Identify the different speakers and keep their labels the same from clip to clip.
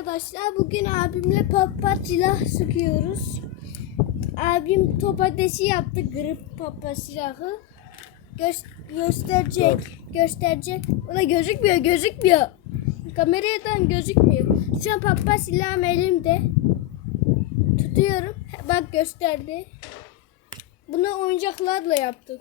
Speaker 1: arkadaşlar. Bugün abimle papat silah sıkıyoruz. Abim top ateşi yaptı. Grip papat silahı. Göz, gösterecek. Gösterecek. Ona gözükmüyor. Gözükmüyor. Kameradan gözükmüyor. Şu an papat silahım elimde. Tutuyorum. Bak gösterdi. Bunu oyuncaklarla yaptık.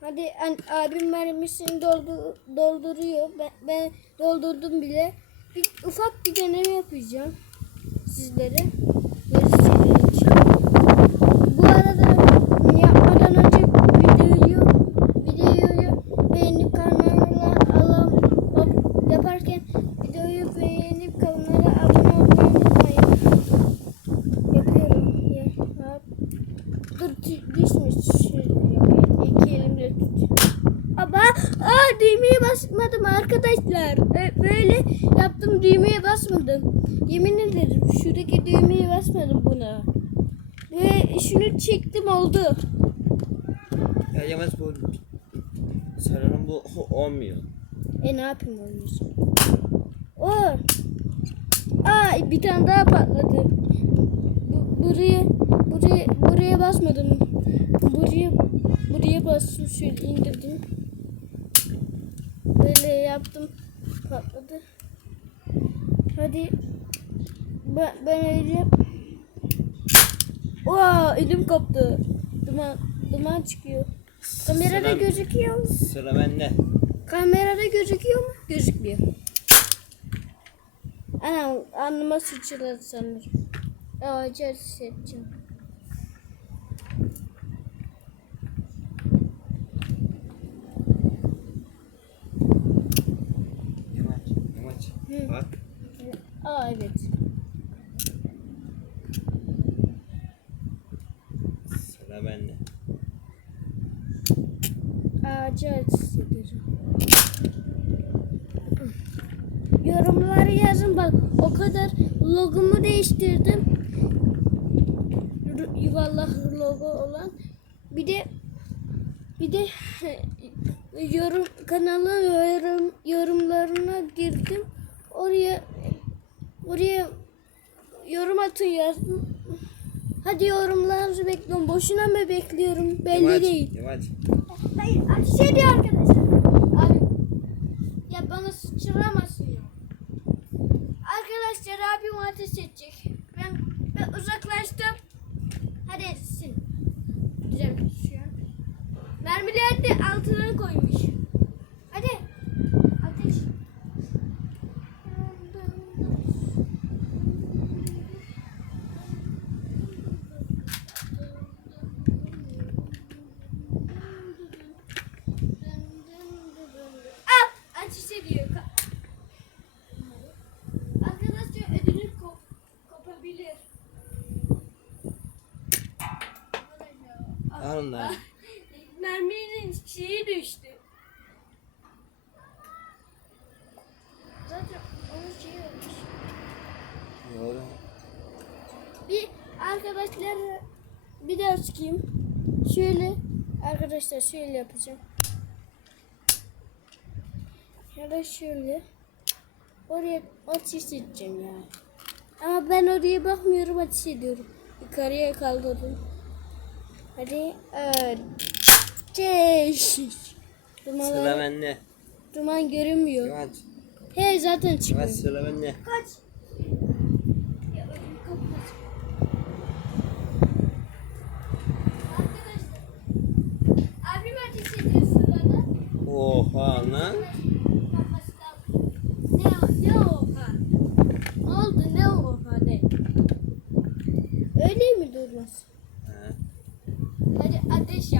Speaker 1: Hadi an, abim mermisini doldu, dolduruyor. Ben, ben doldurdum bile. Ufak bir deneme yapacağım sizlere. Göstereyim için. Bu arada yapmadan önce videoyu videoyu beğenip kanalına alalım hop, yaparken videoyu beğenip kanala abone olmayı unutmayın. Yapıyorum. Ya, hop. Dur tü- düşmüş. Şöyle yapayım. İki elimle tut. Ama aa, düğmeye basmadım arkadaşlar. E, Böyle yaptım düğmeye basmadım. Yemin ederim şuradaki düğmeye basmadım buna. Ve şunu çektim oldu.
Speaker 2: Ya yalnız bu sanırım bu olmuyor.
Speaker 1: E ne yapayım oynuyorsun? O. Aa bir tane daha patladı. Bu, buraya buraya buraya basmadım. Buraya buraya bastım şöyle indirdim. Böyle yaptım. Patladı. Hadi. Ben, ben öyle. Oo elim koptu. Duman duman çıkıyor. Kamerada
Speaker 2: Sıra-
Speaker 1: gözüküyor mu?
Speaker 2: Sıra bende.
Speaker 1: Kamerada gözüküyor mu? Gözükmüyor. Ana anlıma sıçradı sanırım. Ağacı seçeceğim.
Speaker 2: Yamaç, yamaç.
Speaker 1: Hı.
Speaker 2: Bak.
Speaker 1: Aa evet.
Speaker 2: Sıra bende.
Speaker 1: Ağacı hissediyorum. Yorumları yazın bak. O kadar logomu değiştirdim. R- Yuvarlak logo olan. Bir de bir de yorum kanalın yorum, yorumlarına girdim. Oraya oraya yorum atın yazdım. Hadi yorumlarınızı bekliyorum. Boşuna mı bekliyorum? Belli
Speaker 2: Yamaç,
Speaker 1: değil.
Speaker 2: Yamaç.
Speaker 1: Hayır, ateş ediyor arkadaşlar. Abi, ya bana sıçramasın ya. Arkadaşlar abim ateş edecek. Ben, ben uzaklaştım. Hadi etsin. Güzel şu an. Mermileri de altına koymuş. Hadi. Ateş. Al, ateş ediyor. Ka- Arkadaşlar ödülü kop kopabilir.
Speaker 2: Alın lan.
Speaker 1: Merminin şeyi düştü. Zaten onun şeyi ölmüş.
Speaker 2: Doğru.
Speaker 1: Bir arkadaşlar bir daha sıkayım. Şöyle arkadaşlar şöyle yapacağım. Ya da şöyle. Oraya ateş edeceğim ya. Ama ben oraya bakmıyorum ateş ediyorum. Yukarıya kaldırdım. Hadi ateş. Duman,
Speaker 2: Sıra bende.
Speaker 1: duman görünmüyor.
Speaker 2: Yamaç.
Speaker 1: He zaten çıkıyor.
Speaker 2: Yamaç sıra bende.
Speaker 1: Kaç.
Speaker 2: Oha lan.
Speaker 1: Ne, ne oha? Ne oldu ne oha ne? Öyle mi durmaz?
Speaker 2: Ha.
Speaker 1: Hadi ateş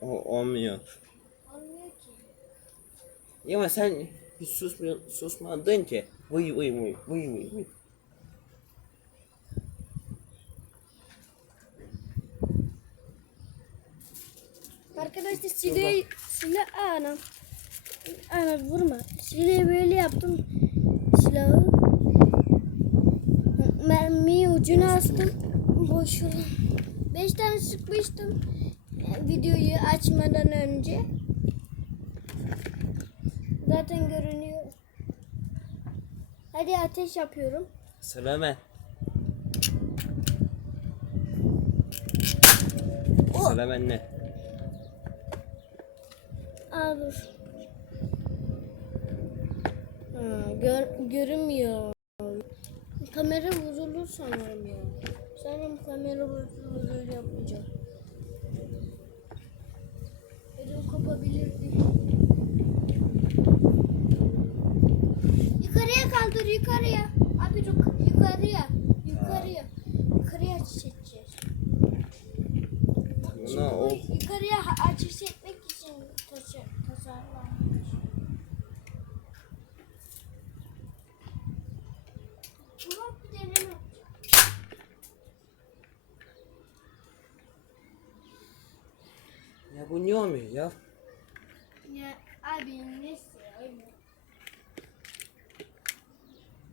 Speaker 2: O, olmuyor.
Speaker 1: Olmuyor ki.
Speaker 2: Ya ama sen hiç susmuyor, susmadın ki. Vıy vıy vıy vıy vıy vıy.
Speaker 1: Arkadaşlar silah silah ana. Ana vurma. Silahı böyle yaptım. Silahı mermi ucuna astım. Boşuna. Beş tane sıkmıştım. Videoyu açmadan önce. Zaten görünüyor. Hadi ateş yapıyorum.
Speaker 2: Söyleme.
Speaker 1: O-
Speaker 2: Söyleme ne?
Speaker 1: Aa dur. Ha, gör, görünmüyor. Kamera vurulur sanırım ya. Sanırım kamera vurulur yapmayacağım. Elim kopabilirdi. Yukarıya kaldır yukarıya. Abi yuk- yukarıya. Yukarıya. Yukarıya ateş edeceğiz.
Speaker 2: Buna o
Speaker 1: Yukarıya ateş etmek için taşı, tasarlanmış. Ufak bir deneme yapacağım.
Speaker 2: ya bu niye olmuyor ya?
Speaker 1: Abi.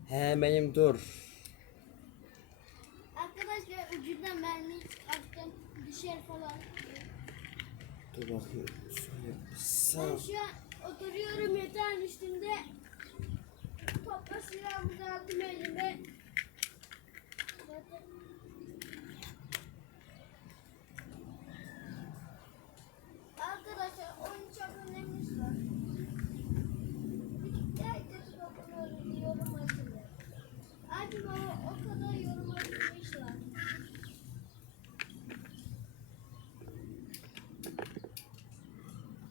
Speaker 2: He benim dur.
Speaker 1: Arkadaşlar ucundan mermi attım düşer falan.
Speaker 2: Dur bakayım. Şöyle
Speaker 1: Ben
Speaker 2: sağ.
Speaker 1: şu an oturuyorum yatağın üstünde. Topla silahımızı aldım elime. Zaten Arkadaşlar 13 abonemiz var. Bir herkes abone yorum atıyor. Abi baba o kadar yorum atmışlar.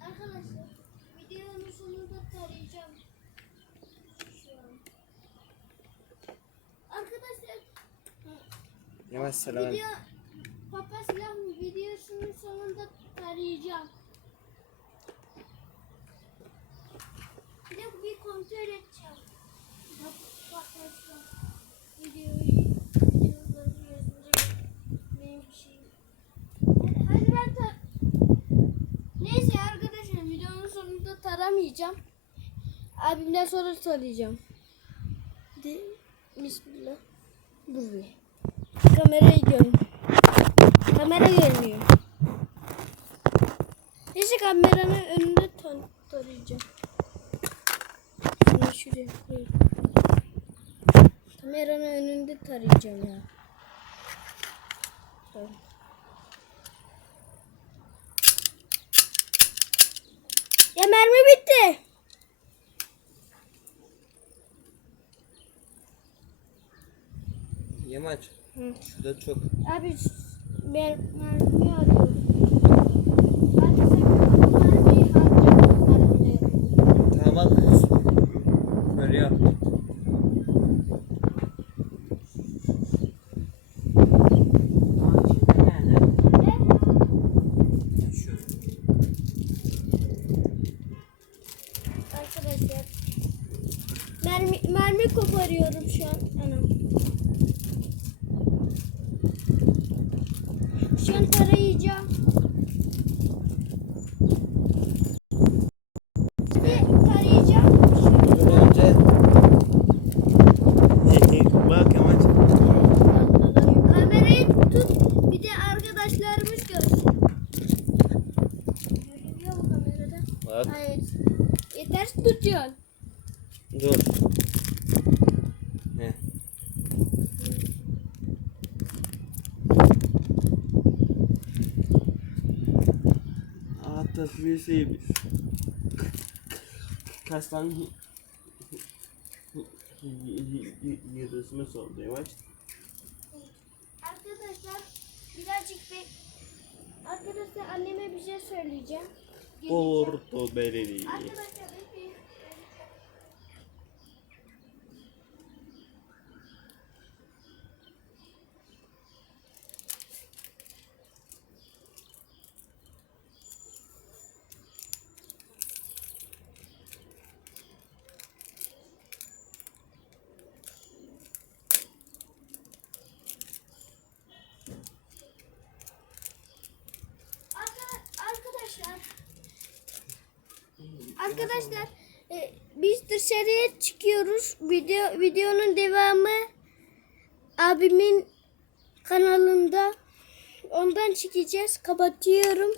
Speaker 1: Arkadaşlar videonun sonunda tarayacağım. Şu an. Arkadaşlar
Speaker 2: Yavaş söyleme.
Speaker 1: video Papa silah videosunun sonunda tarayacağım. Bir bir kontrol edeceğim. Bak, bakmasın. Videoyu, videoları yazınca benim şeyim. Hadi, ben tar... Neyse arkadaşlar videonun sonunda taramayacağım. Abimden sonra tarayacağım. De, Bismillah. Buraya. Kamerayı gör. Kamera görmüyor. Neyse kameranın önünde tarayacağım. Şunu şuraya. Kameranın önünde tarayacağım ya. Ya mermi bitti.
Speaker 2: Yamaç.
Speaker 1: Hı.
Speaker 2: Şurada çok.
Speaker 1: Abi ben mermi arıyorum.
Speaker 2: Tamam. Böyle yap.
Speaker 1: Mermi, mermi koparıyorum şu an. Anam. Şu an tarayacağım. Şimdi tarayacağım.
Speaker 2: Dur önce. Bak Yamaç.
Speaker 1: Kamerayı tut. Bir de arkadaşlarımız görsün. Görünüyor mu kamerada?
Speaker 2: Bak.
Speaker 1: Hayır. Yeter tutuyorsun.
Speaker 2: Dur. Ne? Şey kaç tane yıldızını sordu yavaş.
Speaker 1: Arkadaşlar birazcık bir Arkadaşlar anneme bir şey söyleyeceğim.
Speaker 2: Porto Belediye.
Speaker 1: Arkadaşlar bir Arka- Arkadaşlar Arkadaşlar e, biz dışarıya çıkıyoruz. Video videonun devamı abimin kanalında. Ondan çıkacağız. Kapatıyorum.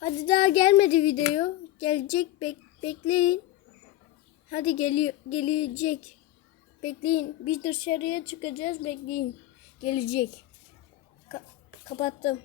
Speaker 1: Hadi daha gelmedi video. Gelecek bek bekleyin. Hadi geliyor gelecek. Bekleyin. Biz dışarıya çıkacağız. Bekleyin. Gelecek. Ka- kapattım.